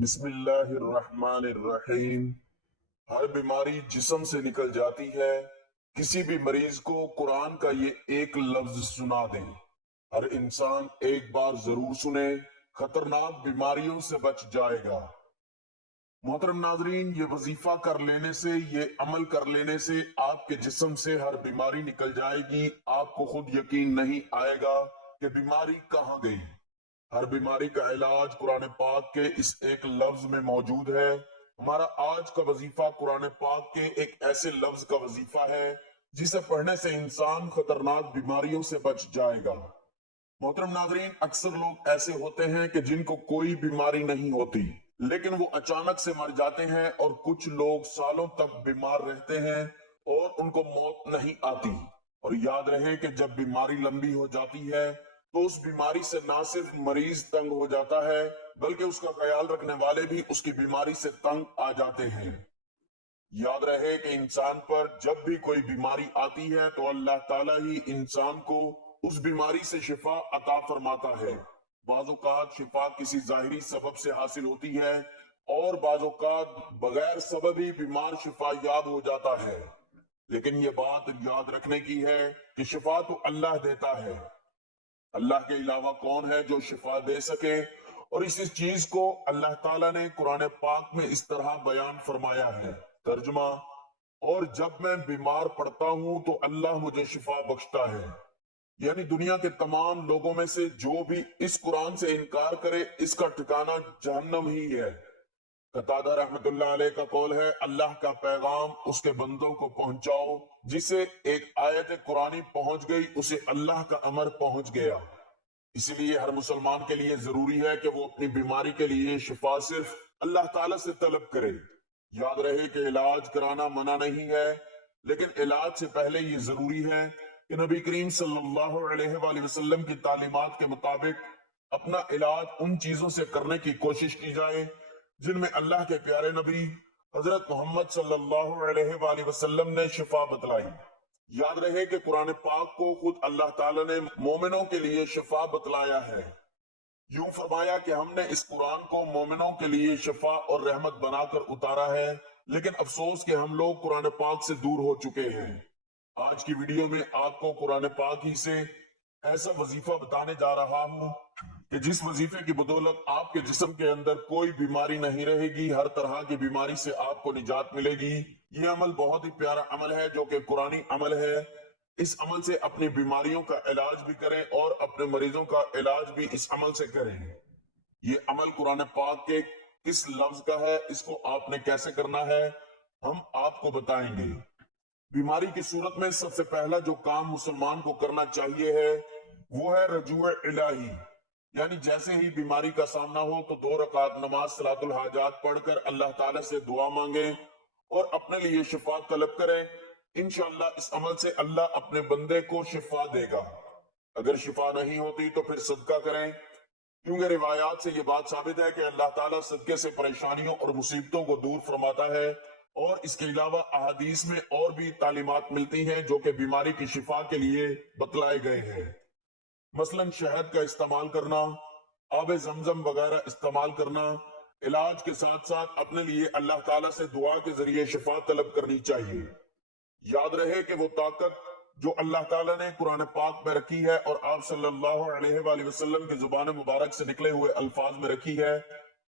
بسم اللہ الرحمن الرحیم۔ ہر بیماری جسم سے نکل جاتی ہے۔ کسی بھی مریض کو قرآن کا یہ ایک لفظ سنا دیں، ہر انسان ایک بار ضرور سنے، خطرناک بیماریوں سے بچ جائے گا۔ محترم ناظرین، یہ وظیفہ کر لینے سے، یہ عمل کر لینے سے آپ کے جسم سے ہر بیماری نکل جائے گی۔ آپ کو خود یقین نہیں آئے گا کہ بیماری کہاں گئی۔ ہر بیماری کا علاج قرآن پاک کے اس ایک لفظ میں موجود ہے۔ ہمارا آج کا وظیفہ قرآن پاک کے ایک ایسے لفظ کا وظیفہ ہے جسے پڑھنے سے انسان خطرناک بیماریوں سے بچ جائے گا۔ محترم ناظرین، اکثر لوگ ایسے ہوتے ہیں کہ جن کو کوئی بیماری نہیں ہوتی لیکن وہ اچانک سے مر جاتے ہیں، اور کچھ لوگ سالوں تک بیمار رہتے ہیں اور ان کو موت نہیں آتی۔ اور یاد رہے کہ جب بیماری لمبی ہو جاتی ہے تو اس بیماری سے نہ صرف مریض تنگ ہو جاتا ہے بلکہ اس کا خیال رکھنے والے بھی اس کی بیماری سے تنگ آ جاتے ہیں۔ یاد رہے کہ انسان پر جب بھی کوئی بیماری آتی ہے تو اللہ تعالیٰ ہی انسان کو اس بیماری سے شفا عطا فرماتا ہے۔ بعض اوقات شفا کسی ظاہری سبب سے حاصل ہوتی ہے اور بعض اوقات بغیر سبب ہی بیمار شفا یاب ہو جاتا ہے، لیکن یہ بات یاد رکھنے کی ہے کہ شفا تو اللہ دیتا ہے۔ اللہ کے علاوہ کون ہے جو شفا دے سکے؟ اور اس چیز کو اللہ تعالیٰ نے قرآن پاک میں اس طرح بیان فرمایا ہے۔ ترجمہ: اور جب میں بیمار پڑتا ہوں تو اللہ مجھے شفا بخشتا ہے۔ یعنی دنیا کے تمام لوگوں میں سے جو بھی اس قرآن سے انکار کرے، اس کا ٹھکانہ جہنم ہی ہے۔ قتادہ رحمت اللہ علیہ کا قول ہے، اللہ کا پیغام اس کے بندوں کو پہنچاؤ، جسے ایک آیت قرآنی پہنچ گئی اسے اللہ کا امر پہنچ گیا۔ اسی لیے ہر مسلمان کے لیے ضروری ہے کہ وہ اپنی بیماری کے لیے شفا صرف اللہ تعالیٰ سے طلب کرے۔ یاد رہے کہ علاج کرانا منع نہیں ہے، لیکن علاج سے پہلے یہ ضروری ہے کہ نبی کریم صلی اللہ علیہ وآلہ وسلم کی تعلیمات کے مطابق اپنا علاج ان چیزوں سے کرنے کی کوشش کی جائے جن میں اللہ کے پیارے نبی حضرت محمد صلی اللہ علیہ وآلہ وسلم نے شفا بتلائی۔ یاد رہے کہ قرآن پاک کو خود اللہ تعالیٰ نے مومنوں کے لیے شفا بتلایا ہے۔ یوں فرمایا کہ ہم نے اس قرآن کو مومنوں کے لیے شفا اور رحمت بنا کر اتارا ہے، لیکن افسوس کہ ہم لوگ قرآن پاک سے دور ہو چکے ہیں۔ آج کی ویڈیو میں آپ کو قرآن پاک ہی سے ایسا وظیفہ بتانے جا رہا ہوں کہ جس وظیفے کی بدولت آپ کے جسم کے اندر کوئی بیماری نہیں رہے گی، ہر طرح کی بیماری سے آپ کو نجات ملے گی۔ یہ عمل بہت ہی پیارا عمل ہے جو کہ قرآنی عمل ہے۔ اس عمل سے اپنی بیماریوں کا علاج بھی کریں اور اپنے مریضوں کا علاج بھی اس عمل سے کریں۔ یہ عمل قرآن پاک کے کس لفظ کا ہے، اس کو آپ نے کیسے کرنا ہے، ہم آپ کو بتائیں گے۔ بیماری کی صورت میں سب سے پہلا جو کام مسلمان کو کرنا چاہیے ہے وہ ہے رجوع الہی، یعنی جیسے ہی بیماری کا سامنا ہو تو 2 رکعت نماز صلاۃ الحاجات پڑھ کر اللہ تعالیٰ سے دعا مانگیں اور اپنے لیے شفا طلب کریں۔ انشاءاللہ اس عمل سے اللہ اپنے بندے کو شفا دے گا۔ اگر شفا نہیں ہوتی تو پھر صدقہ کریں، کیونکہ روایات سے یہ بات ثابت ہے کہ اللہ تعالیٰ صدقے سے پریشانیوں اور مصیبتوں کو دور فرماتا ہے، اور اس کے علاوہ احادیث میں اور بھی تعلیمات ملتی ہیں جو کہ بیماری کی شفا کے لیے بتلائے گئے ہیں۔ مثلا شہد کا استعمال کرنا، آب زمزم وغیرہ استعمال کرنا، علاج کے ساتھ ساتھ اپنے لیے اللہ تعالیٰ سے دعا کے ذریعے شفا طلب کرنی چاہیے۔ یاد رہے کہ وہ طاقت جو اللہ تعالیٰ نے قرآن پاک میں رکھی ہے اور آپ صلی اللہ علیہ وآلہ وسلم کی زبان مبارک سے نکلے ہوئے الفاظ میں رکھی ہے،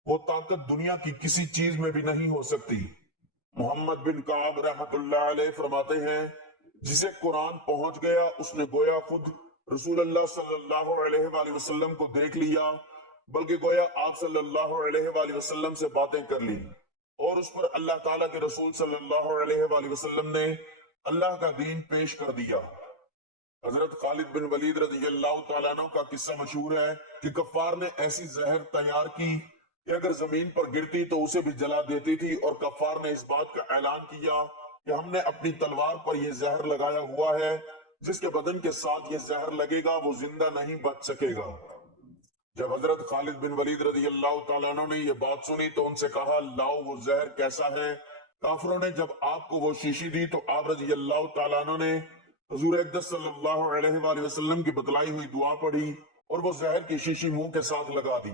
وہ طاقت دنیا کی کسی چیز میں بھی نہیں ہو سکتی۔ محمد بن کعب رحمت اللہ علیہ فرماتے ہیں، جسے قرآن پہنچ گیا اس نے گویا خود رسول اللہ صلی اللہ علیہ وآلہ وسلم کو دیکھ لیا، بلکہ گویا آپ صلی اللہ علیہ وآلہ وسلم سے باتیں کر لی، اور اس پر اللہ تعالیٰ کے رسول صلی اللہ علیہ وآلہ وسلم نے اللہ کا دین پیش کر دیا۔ حضرت خالد بن ولید رضی اللہ تعالیٰ عنہ کا قصہ مشہور ہے کہ کفار نے ایسی زہر تیار کی کہ اگر زمین پر گرتی تو اسے بھی جلا دیتی تھی، اور کفار نے اس بات کا اعلان کیا کہ ہم نے اپنی تلوار پر یہ زہر لگایا ہوا ہے، جس کے بدن کے ساتھ یہ زہر لگے گا وہ زندہ نہیں بچ سکے گا۔ جب حضرت خالد بن ولید رضی اللہ تعالیٰ عنہ نے یہ بات سنی تو ان سے کہا، لاؤ وہ زہر کیسا ہے؟ کافروں نے جب آپ کو وہ شیشی دی تو آپ رضی اللہ تعالیٰ عنہ نے حضور اقدس صلی اللہ علیہ وآلہ وسلم کی بتلائی ہوئی دعا پڑھی اور وہ زہر کی شیشی منہ کے ساتھ لگا دی۔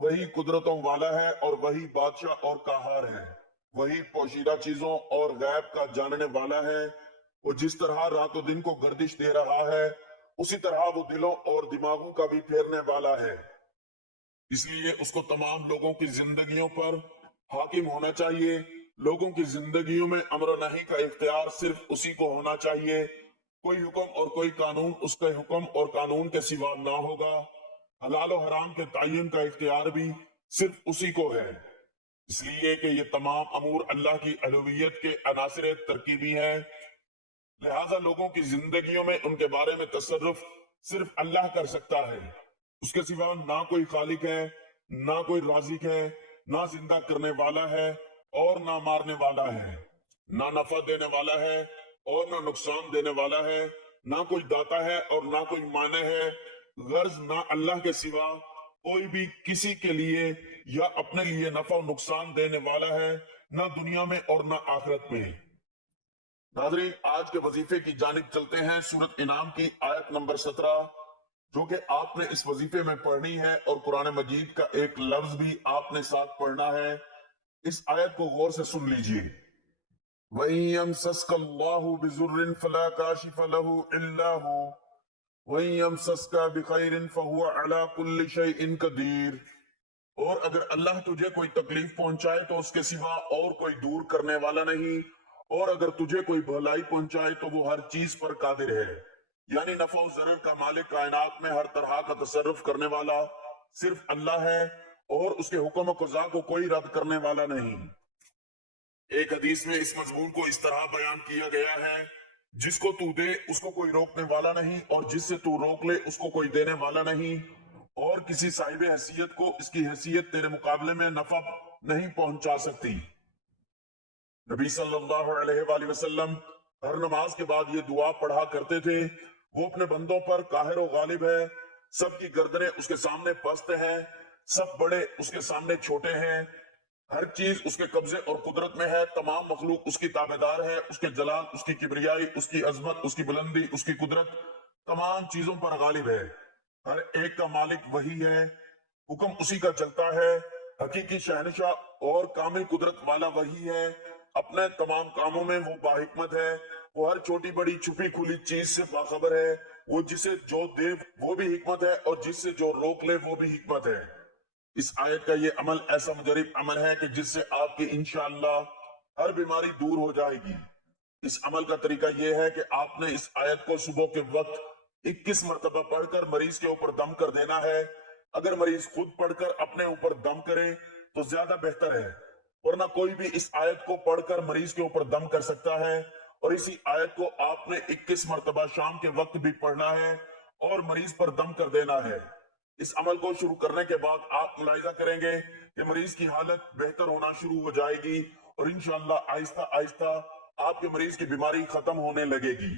وہی قدرتوں والا ہے اور وہی بادشاہ اور قہار ہے، وہی پوشیدہ چیزوں اور غیب کا جاننے والا ہے۔ وہ جس طرح رات و دن کو گردش دے رہا ہے اسی طرح وہ دلوں اور دماغوں کا بھی پھیرنے والا ہے، اس لیے اس کو تمام لوگوں کی زندگیوں پر حاکم ہونا چاہیے۔ لوگوں کی زندگیوں میں امر و نہی کا اختیار صرف اسی کو ہونا چاہیے، کوئی حکم اور کوئی قانون اس کے حکم اور قانون کے سوا نہ ہوگا۔ حلال و حرام کے تعین کا اختیار بھی صرف اسی کو ہے، اس لیے کہ یہ تمام امور اللہ کی الوہیت کے عناصر ترکیبی ہیں، لہذا لوگوں کی زندگیوں میں ان کے بارے میں تصرف صرف اللہ کر سکتا ہے، اس کے سوا نہ کوئی خالق ہے، نہ کوئی رازق ہے، نہ زندہ کرنے والا ہے اور نہ مارنے والا ہے، نہ نفع دینے والا ہے اور نہ نقصان دینے والا ہے، نہ کوئی داتا ہے اور نہ کوئی مانع ہے، غرض نہ اللہ کے سوا کوئی بھی کسی کے لیے یا اپنے لیے نفع و نقصان دینے والا ہے، نہ دنیا میں اور نہ آخرت میں۔ ناظرین، آج کے وظیفے کی جانب چلتے ہیں۔ سورۃ انعام کی آیت نمبر 17 جو کہ آپ نے اس وظیفے میں پڑھنی ہے، اور قرآن مجید کا ایک لفظ بھی آپ نے ساتھ پڑھنا ہے۔ اس آیت کو غور سے سن لیجئے۔ وَإِن يَمْسَسْكَ اللَّهُ بِضُرٍّ فَلَا كَاشِفَ لَهُ إِلَّا هُوَ وَإِن يَمْسَسْكَ بِخَيْرٍ فَهُوَ عَلَى كُلِّ شَيْءٍ قَدِيرٌ، اور اگر اللہ تجھے کوئی تکلیف پہنچائے تو اس کے سوا اور کوئی دور کرنے والا نہیں، اور اگر تجھے کوئی بھلائی پہنچائے تو وہ ہر چیز پر قادر ہے۔ یعنی نفع و ضرر کا مالک، کائنات میں ہر طرح کا تصرف کرنے والا صرف اللہ ہے، اور اس کے حکم و قضا کو کوئی رد کرنے والا نہیں۔ ایک حدیث میں اس مضمون کو اس طرح بیان کیا گیا ہے: جس کو تو دے اس کو کوئی روکنے والا نہیں، اور جس سے تو روک لے اس کو کوئی دینے والا نہیں، اور کسی صاحب حیثیت کو اس کی حیثیت تیرے مقابلے میں نفع نہیں پہنچا سکتی۔ نبی صلی اللہ علیہ وآلہ وسلم ہر نماز کے بعد یہ دعا پڑھا کرتے تھے: وہ اپنے بندوں پر قاہر و غالب ہے، سب کی گردنیں اس کے سامنے پست ہیں، سب بڑے اس کے سامنے چھوٹے ہیں، ہر چیز اس کے قبضے اور قدرت میں ہے، تمام مخلوق اس کی تابعدار ہے، اس کے جلال، اس کی کبریائی، اس کی عظمت، اس کی بلندی، اس کی قدرت تمام چیزوں پر غالب ہے، ہر ایک کا مالک وہی ہے، حکم اسی کا چلتا ہے، حقیقی شہنشاہ اور کامل قدرت والا وہی ہے، اپنے تمام کاموں میں وہ باحکمت ہے، وہ ہر چھوٹی بڑی چھپی کھلی چیز سے باخبر ہے، وہ جسے جو دے وہ بھی حکمت ہے اور جس سے جو روک لے وہ بھی حکمت ہے۔ اس آیت کا یہ عمل ایسا مجرب عمل ہے کہ جس سے آپ کی انشاءاللہ ہر بیماری دور ہو جائے گی۔ اس عمل کا طریقہ یہ ہے کہ آپ نے اس آیت کو صبح کے وقت 21 مرتبہ پڑھ کر مریض کے اوپر دم کر دینا ہے۔ اگر مریض خود پڑھ کر اپنے اوپر دم کرے تو زیادہ بہتر ہے، ورنہ کوئی بھی اس آیت کو پڑھ کر مریض کے اوپر دم کر سکتا ہے، اور اسی آیت کو آپ نے 21 مرتبہ شام کے وقت بھی پڑھنا ہے اور مریض پر دم کر دینا ہے۔ اس عمل کو شروع کرنے کے بعد آپ ملاحظہ کریں گے کہ مریض کی حالت بہتر ہونا شروع ہو جائے گی، اور انشاءاللہ آہستہ آہستہ آپ کے مریض کی بیماری ختم ہونے لگے گی۔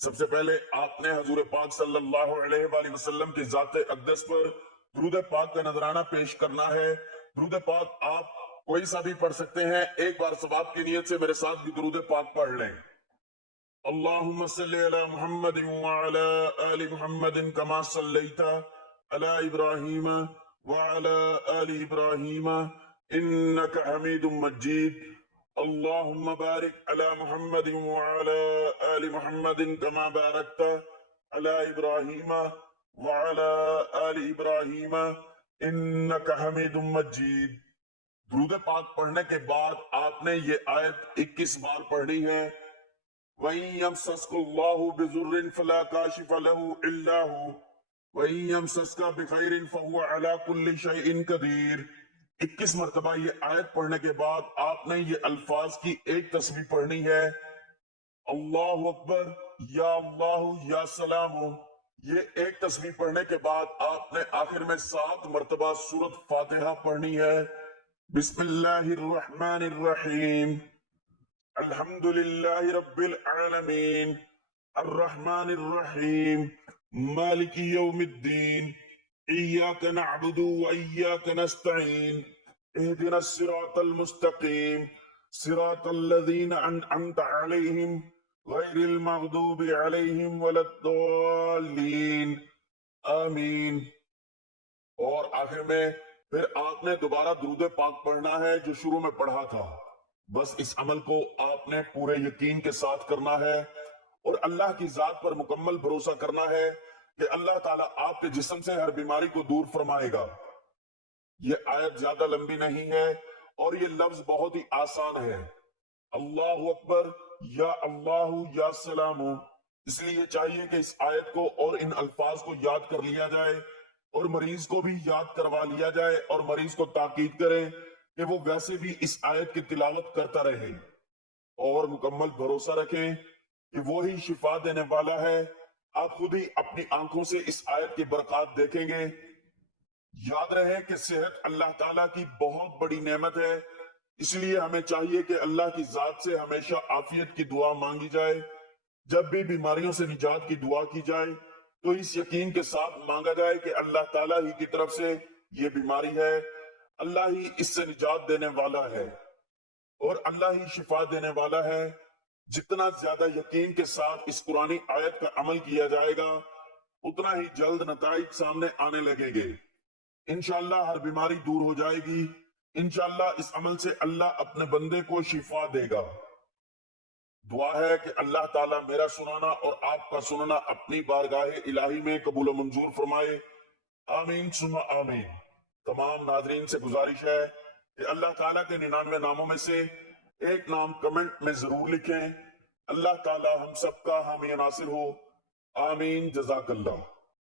سب سے پہلے آپ نے حضور پاک صلی اللہ علیہ وآلہ وسلم کی ذات اقدس پر درود پاک کا نذرانہ پیش کرنا ہے۔ درود پاک آپ کوئی سا بھی پڑھ سکتے ہیں، ایک بار ثواب کی نیت سے میرے ساتھ بھی درود پاک پڑھ لیں۔ اللہم صلی علی محمد وعلی آل محمد کما صلیت علی ابراہیم وعلی آل ابراہیم انک حمید مجید۔ اللہم بارک علی محمد وعلی آل محمد کما بارکت علی ابراہیم وعلی آل ابراہیم انک حمید مجید۔ درود پاک پڑھنے کے بعد آپ نے یہ آیت 21 بار پڑھنی ہے۔ وَإِن يَمْسَسْكَ اللَّهُ بِضُرٍّ فَلَا كَاشِفَ لَهُ إِلَّا هُوَ وَإِن يَمْسَسْكَ بِخَيْرٍ فَهُوَ عَلَى كُلِّ شَيْءٍ قَدِيرٌ۔ 21 مرتبہ یہ آیت پڑھنے کے بعد آپ نے یہ الفاظ کی ایک تسبیح پڑھنی ہے: اللہ اکبر، یا اللہ، یا سلام۔ یہ ایک تسبیح پڑھنے کے بعد آپ نے آخر میں 7 مرتبہ سورۃ فاتحہ پڑھنی ہے۔ بسم اللہ الرحمن الرحیم، الحمد للہ رب العالمین، الرحمن الرحیم، مالک یوم الدین، ایاک نعبد و ایاک نستعین، اہدنا الصراط المستقیم، صراط الذین انعمت علیہم غیر المغضوب علیہم ولا الضالین، آمین۔ اور آخر میں پھر آپ نے دوبارہ درود پاک پڑھنا ہے جو شروع میں پڑھا تھا. بس اس عمل کو آپ نے پورے یقین کے ساتھ کرنا ہے اور اللہ کی ذات پر مکمل بھروسہ کرنا ہے کہ اللہ تعالیٰ آپ کے جسم سے ہر بیماری کو دور فرمائے گا. یہ آیت زیادہ لمبی نہیں ہے اور یہ لفظ بہت ہی آسان ہے. اللہ اکبر یا اللہ یا سلام. اس لیے چاہیے کہ اس آیت کو اور ان الفاظ کو یاد کر لیا جائے اور مریض کو بھی یاد کروا لیا جائے اور مریض کو تاکید کریں کہ وہ ویسے بھی اس آیت کی تلاوت کرتا رہے اور مکمل بھروسہ رکھیں کہ وہی شفا دینے والا ہے. آپ خود ہی اپنی آنکھوں سے اس آیت کی برکات دیکھیں گے. یاد رہے کہ صحت اللہ تعالیٰ کی بہت بڑی نعمت ہے. اس لیے ہمیں چاہیے کہ اللہ کی ذات سے ہمیشہ عافیت کی دعا مانگی جائے. جب بھی بیماریوں سے نجات کی دعا کی جائے تو اس یقین کے ساتھ مانگا جائے کہ اللہ تعالیٰ ہی کی طرف سے یہ بیماری ہے, اللہ ہی اس سے نجات دینے والا ہے اور اللہ ہی شفا دینے والا ہے. جتنا زیادہ یقین کے ساتھ اس قرآنی آیت کا عمل کیا جائے گا اتنا ہی جلد نتائج سامنے آنے لگیں گے. انشاءاللہ ہر بیماری دور ہو جائے گی. انشاءاللہ اس عمل سے اللہ اپنے بندے کو شفا دے گا. دعا ہے کہ اللہ تعالیٰ میرا سنانا اور آپ کا سننا اپنی بارگاہ الہی میں قبول و منظور فرمائے. آمین ثم آمین. تمام ناظرین سے گزارش ہے کہ اللہ تعالیٰ کے 99 ناموں میں سے ایک نام کمنٹ میں ضرور لکھیں. اللہ تعالیٰ ہم سب کا حامی ناصر ہو. آمین. جزاک اللہ.